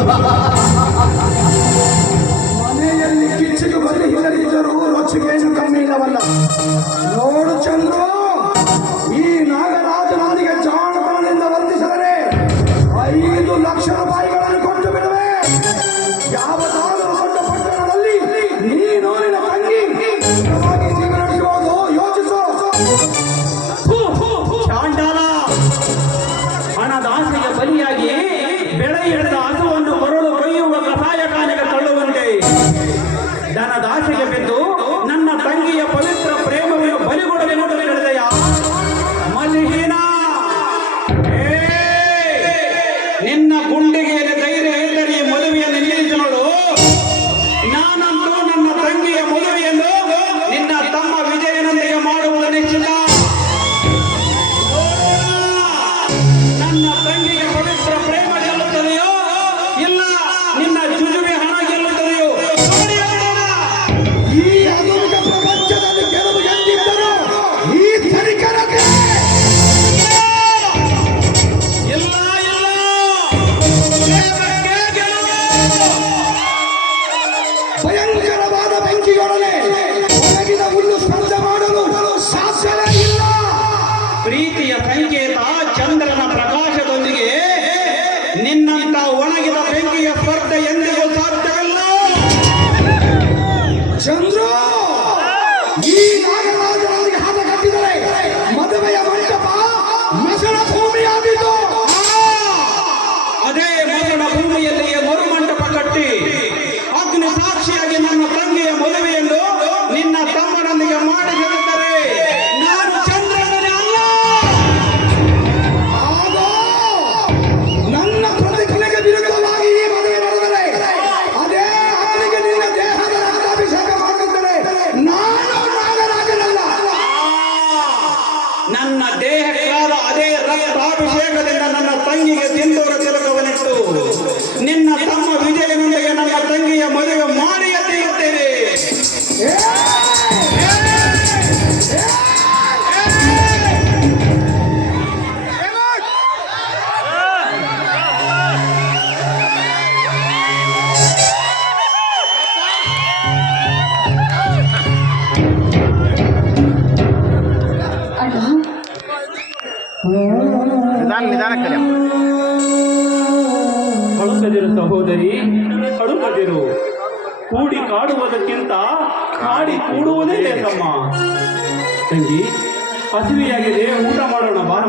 Ha ha ha ha! ನಿನ್ನ ಗುಂಡಿಗೆ ಭಯಂಕರವಾದ ಬೆಂಕಿಯೊಡನೆ ಒಣಗಿದ ಹುಲ್ಲು ಸ್ಪರ್ಧೆ ಮಾಡಲು ಸಾಧ್ಯವೇ ಇಲ್ಲ. ಪ್ರೀತಿಯ ಸಂಕೇತ ಚಂದ್ರನ ಪ್ರಕಾಶದೊಂದಿಗೆ ನಿಧಾನ ನಿಧಾನ ಕಲಿ ಸಹೋದರಿ, ಕಡುಕದಿರು. ಕೂಡಿ ಕಾಡುವುದಕ್ಕಿಂತ ಕಾಡಿ ಕೂಡುವುದೇ ತಮ್ಮ ತಂಗಿ, ಹಸಿವಿಯಾಗಿದೆ, ಊಟ ಮಾಡೋಣ ಬಾ.